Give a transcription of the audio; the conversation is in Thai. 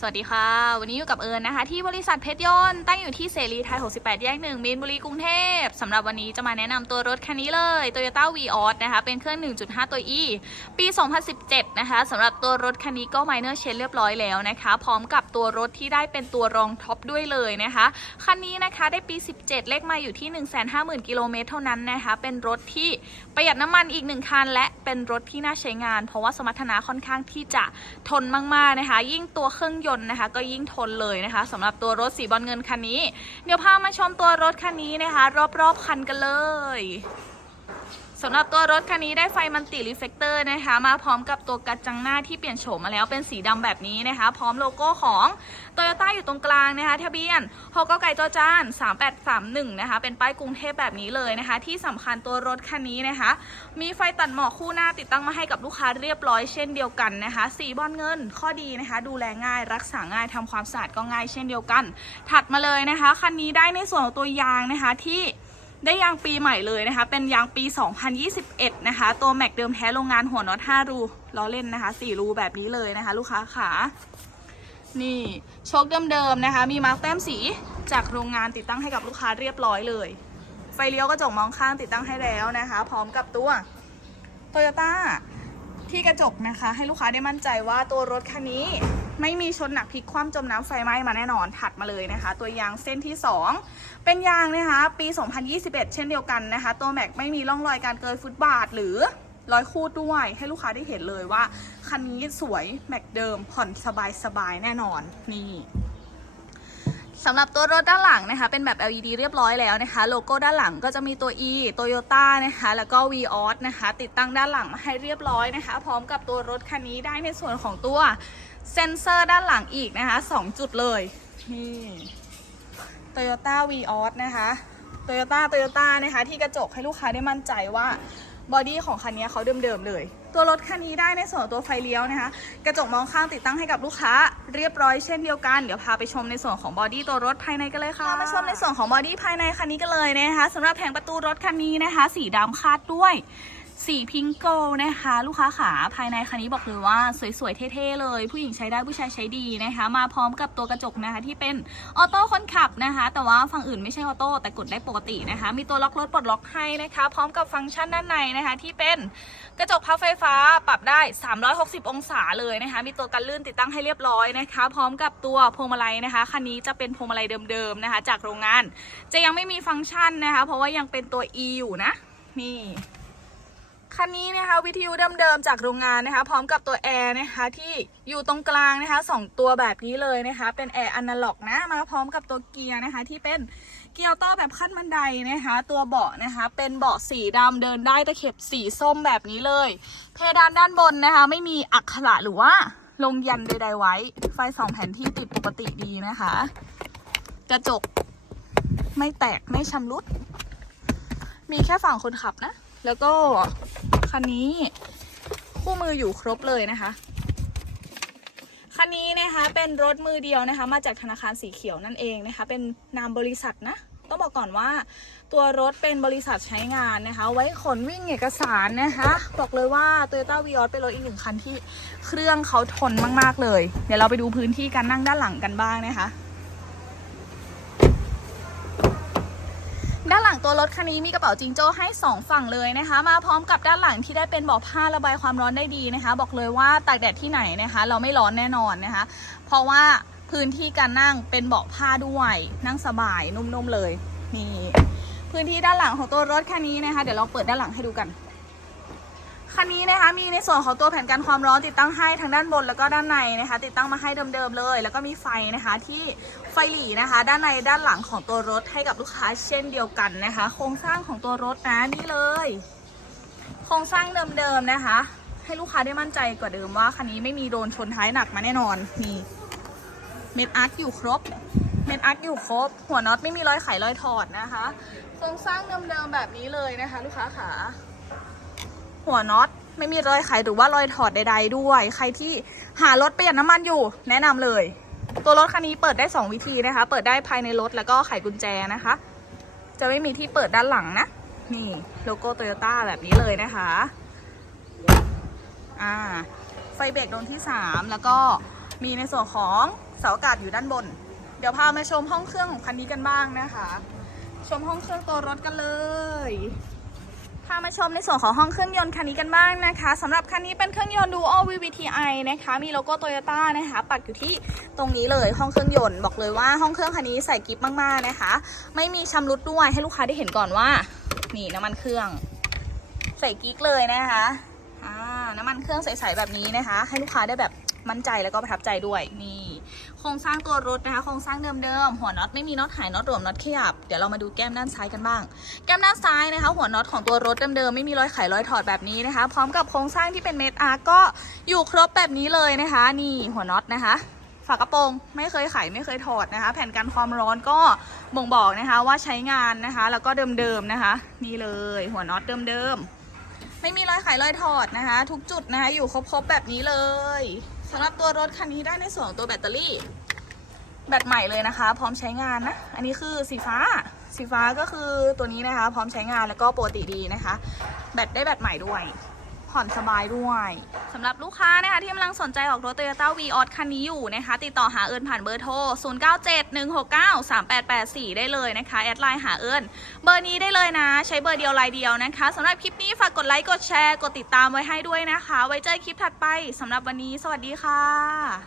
สวัสดีค่ะ วันนี้อยู่กับเอิญนะคะ ที่บริษัทเพชรยนต์ตั้งอยู่ที่เสรีไทย 68 แยกหนึ่งมีนบุรีกรุงเทพสำหรับวันนี้จะมาแนะนำตัวรถคันนี้เลย Toyota v ีออนะคะ เป็นเครื่อง 1.5 ตัว E ปี 2017 นะคะสำหรับตัวรถคันนี้ก็ไมเนอร์เชนเรียบร้อยแล้วนะคะ พร้อมกับตัวรถที่ได้เป็นตัวรองท็อปด้วยเลยนะคะ คันนี้นะคะได้ปี 17 เลขมาอยู่ที่ 150,000 กิโลเมตรเท่านั้นนะคะ เป็นรถที่ประหยัดน้ำมันอีกหนึ่งคัน และเป็นรถที่น่าใช้งาน เพราะว่าสมรรถนะค่อนข้างที่จะทนมากๆนะคะ ยิ่งตัวเครื่องยนต์นะคะ ก็ยิ่งทนเลยนะคะสำหรับตัวรถสีบอลเงินคันนี้ เดี๋ยวพามาชมตัวรถคันนี้นะคะ รอบๆคันกันเลย สำหรับตัวรถคันนี้ได้ไฟมันติรีเฟกเตอร์นะคะ มาพร้อมกับตัวกระจังหน้าที่เปลี่ยนโฉมมาแล้วเป็นสีดำแบบนี้นะคะ พร้อมโลโก้ของโตโยต้อยู่ตรงกลางนะคะ ทะเบียนฮกไก่จอจาน 3831 นะคะ เป็นป้ายกรุงเทพแบบนี้เลยนะคะ ที่สำคัญตัวรถคันนี้นะคะ มีไฟตัดหมอกคู่หน้าติดตั้งมาให้กับลูกค้าเรียบร้อยเช่นเดียวกันนะคะ สีบอลเงินข้อดีนะคะ ดูแลง่ายรักษาง่ายทำความสะอาดก็ง่ายเช่นเดียวกัน ถัดมาเลยนะคะคันนี้ได้ในส่วนของตัวยางนะคะที่ ได้ยางปีใหม่เลยนะคะ เป็นยางปี 2021 นะคะ ตัวแม็กเดิมแท้โรงงานหัวน็อต5รูล้อเล่นนะคะ 4 รูแบบนี้เลยนะคะ ลูกค้าขานี่โชคเดิมๆนะคะ มีมาร์กแต้มสีจากโรงงานติดตั้งให้กับลูกค้าเรียบร้อยเลย ไฟเลี้ยวกระจกมองข้างติดตั้งให้แล้วนะคะ พร้อมกับตัวโตโยต้าที่กระจกนะคะ ให้ลูกค้าได้มั่นใจว่าตัวรถคันนี้ ไม่มีชนหนักพลิกคว่ำจมน้ำไฟไหม้มาแน่นอนถัดมาเลยนะคะ ตัวยางเส้นที่ 2 เป็นยางนะคะ ปี 2021 เช่นเดียวกันนะคะ ตัวแม็กไม่มีร่องรอยการเกินฟุตบาทหรือรอยคูดด้วยให้ลูกค้าได้เห็นเลยว่า คันนี้สวยแม็กเดิมผ่อนสบายสบายๆแน่นอนนี่สำหรับตัวรถด้านหลังนะคะ เป็นแบบ LED เรียบร้อยแล้วนะคะ โลโก้ด้านหลังก็จะมีตัว E Toyota นะคะ แล้วก็ v ีออนะคะ ติดตั้งด้านหลังมาให้เรียบร้อยนะคะ พร้อมกับตัวรถคันนี้ได้ในส่วนของตัว เซ็นเซอร์ด้านหลังอีกนะคะ 2 จุดเลย นี่ Toyota v ีออนะคะ Toyota Toyota นะคะ ที่กระจกให้ลูกค้าได้มั่นใจว่าบอดี้ของคันนี้เขาเดิมๆเลย ตัวรถคันนี้ได้ในส่วนของตัวไฟเลี้ยวนะคะ กระจกมองข้างติดตั้งให้กับลูกค้า เรียบร้อยเช่นเดียวกัน เดี๋ยวพาไปชมในส่วนของบอดี้ตัวรถภายในกันเลยค่ะ มาชมในส่วนของบอดี้ภายในคันนี้กันเลยนะคะสำหรับแผงประตูรถคันนี้นะคะ สีดำคาดด้วย สีพิงโกนะคะ ลูกค้าขาภายในคันนี้บอกเลยว่าสวยๆ เท่ๆ เลย ผู้หญิงใช้ได้ผู้ชายใช้ดีนะคะ มาพร้อมกับตัวกระจกนะคะที่เป็นออโต้คนขับนะคะ แต่ว่าฝั่งอื่นไม่ใช่ออโต้แต่กดได้ปกตินะคะ มีตัวล็อกรถปลดล็อกให้นะคะ พร้อมกับฟังก์ชันด้านในนะคะ ที่เป็นกระจกพับไฟฟ้าปรับได้ 360 องศาเลยนะคะ มีตัวกันลื่นติดตั้งให้เรียบร้อยนะคะ พร้อมกับตัวพวงมาลัยนะคะคันนี้จะเป็นพวงมาลัยเดิมๆนะคะ จากโรงงาน จะยังไม่มีฟังก์ชันนะคะ เพราะว่ายังเป็นตัว E อยู่นะนี่ คันนี้นะคะวิทยุเดิมๆจากโรงงานนะคะ พร้อมกับตัวแอร์นะคะที่อยู่ตรงกลางนะคะสองตัวแบบนี้เลยนะคะ เป็นแอร์อนาล็อกนะมาพร้อมกับตัวเกียร์นะคะ ที่เป็นเกียร์โต้แบบขั้นบันไดนะคะ ตัวเบาะนะคะ เป็นเบาะสีดำเดินได้ตะเข็บสีส้มแบบนี้เลย เพดานด้านบนนะคะ ไม่มีอักขระหรือว่าลงยันใดๆไว้ ไฟสองแผ่นที่ติดปกติดีนะคะ กระจกไม่แตกไม่ชำรุด มีแค่ฝั่งคนขับนะ แล้วก็คันนี้คู่มืออยู่ครบเลยนะคะ คันนี้นะคะเป็นรถมือเดียวนะคะ มาจากธนาคารสีเขียวนั่นเองนะคะ เป็นนามบริษัทนะ ต้องบอกก่อนว่าตัวรถเป็นบริษัทใช้งานนะคะ ไว้ขนวิ่งเอกสารนะคะ บอกเลยว่า Toyota v ีออเป็นรถอีกหนึ่งคันที่เครื่องเขาทนมาก ๆ เลย เดี๋ยวเราไปดูพื้นที่การนั่งด้านหลังกันบ้างนะคะ ด้านหลังตัวรถคันนี้มีกระเป๋าจิงโจ้ให้ 2 ฝั่งเลยนะคะ มาพร้อมกับด้านหลังที่ได้เป็นเบาะผ้าระบายความร้อนได้ดีนะคะ บอกเลยว่าตากแดดที่ไหนนะคะ เราไม่ร้อนแน่นอนนะคะ เพราะว่าพื้นที่การนั่งเป็นเบาะผ้าด้วยนั่งสบายนุ่มๆเลยนี่พื้นที่ด้านหลังของตัวรถคันนี้นะคะ เดี๋ยวเราเปิดด้านหลังให้ดูกัน คันนี้นะคะมีในส่วนของตัวแผ่นกันความร้อนติดตั้งให้ทางด้านบนแล้วก็ด้านในนะคะ ติดตั้งมาให้เดิมๆเลย แล้วก็มีไฟนะคะที่ไฟหลีนะคะ ด้านในด้านหลังของตัวรถให้กับลูกค้าเช่นเดียวกันนะคะ โครงสร้างของตัวรถนะนี่เลย โครงสร้างเดิมๆนะคะ ให้ลูกค้าได้มั่นใจกว่าเดิมว่าคันนี้ไม่มีโดนชนท้ายหนักมาแน่นอนนี่เม็ดอาร์ตอยู่ครบเม็ดอาร์ตอยู่ครบ หัวน็อตไม่มีรอยไขรอยถอดนะคะ โครงสร้างเดิมๆแบบนี้เลยนะคะ ลูกค้าขา หัวน็อตไม่มีรอยไขหรือว่ารอยถอดใด ๆ ด้วย ใครที่หารถเประหยัดน้ำมันอยู่ แนะนำเลย ตัวรถคันนี้เปิดได้ 2 วิธีนะคะ เปิดได้ภายในรถแล้วก็ไขกุญแจนะคะ จะไม่มีที่เปิดด้านหลังนะ นี่โลโก้โตโยต้าแบบนี้เลยนะคะอ่าไฟเบรกดวงที่ 3 แล้วก็มีในส่วนของเสาอากาศอยู่ด้านบน เดี๋ยวพามาชมห้องเครื่องของคันนี้กันบ้างนะคะ ชมห้องเครื่องตัวรถกันเลย พามาชมในส่วนของห้องเครื่องยนต์คันนี้กันบ้างนะคะสำหรับคันนี้เป็นเครื่องยนต์ Dual VVTi นะคะมีโลโก้โตโยต้านะคะปักอยู่ที่ตรงนี้เลยห้องเครื่องยนต์บอกเลยว่าห้องเครื่องคันนี้ใส่กิ๊บมากๆนะคะ ไม่มีชำรุดด้วยให้ลูกค้าได้เห็นก่อนว่า นี่น้ำมันเครื่อง ใส่กิ๊กเลยนะคะน้ำมันเครื่องใสๆแบบนี้นะคะ ให้ลูกค้าได้แบบมั่นใจแล้วก็ประทับใจด้วยนี่ โครงสร้างตัวรถนะคะ โครงสร้างเดิมๆ หัวน็อตไม่มีน็อตหายน็อตรวมน็อตขยับ เดี๋ยวเรามาดูแก้มด้านซ้ายกันบ้าง แก้มด้านซ้ายนะคะ หัวน็อตของตัวรถเดิมๆ ไม่มีรอยไขรอยถอดแบบนี้นะคะ พร้อมกับโครงสร้างที่เป็นเมทอาร์ก็อยู่ครบแบบนี้เลยนะคะ นี่หัวน็อตนะคะ ฝากระโปรงไม่เคยไขไม่เคยถอดนะคะ แผ่นกันความร้อนก็บ่งบอกนะคะว่าใช้งานนะคะ แล้วก็เดิมๆนะคะ นี่เลยหัวน็อตเดิมๆ ไม่มีรอยไขรอยถอดนะคะ ทุกจุดนะคะอยู่ครบๆแบบนี้เลยำหรับตัวรถคันนี้ได้ในส่วนของตัวแบตเตอรี่ แบตใหม่เลยนะคะ พร้อมใช้งานนะ อันนี้คือสีฟ้า สีฟ้าก็คือตัวนี้นะคะ พร้อมใช้งานแล้วก็ปกติดีนะคะ แบตได้แบตใหม่ด้วย ผ่อนสบายด้วยสำหรับลูกค้านะคะที่กำลังสนใจออกรถ Toyota v ีออคันนี้อยู่นะคะ ติดต่อหาเอิญผ่านเบอร์โทร 0971693884 ได้เลยนะคะแอดไลน์หาเอิญเบอร์นี้ได้เลยนะ ใช้เบอร์เดียวลายเดียวนะคะสำหรับคลิปนี้ฝากกดไลค์กดแชร์กดติดตามไว้ให้ด้วยนะคะ ไว้เจอคลิปถัดไปสำหรับวันนี้ สวัสดีค่ะ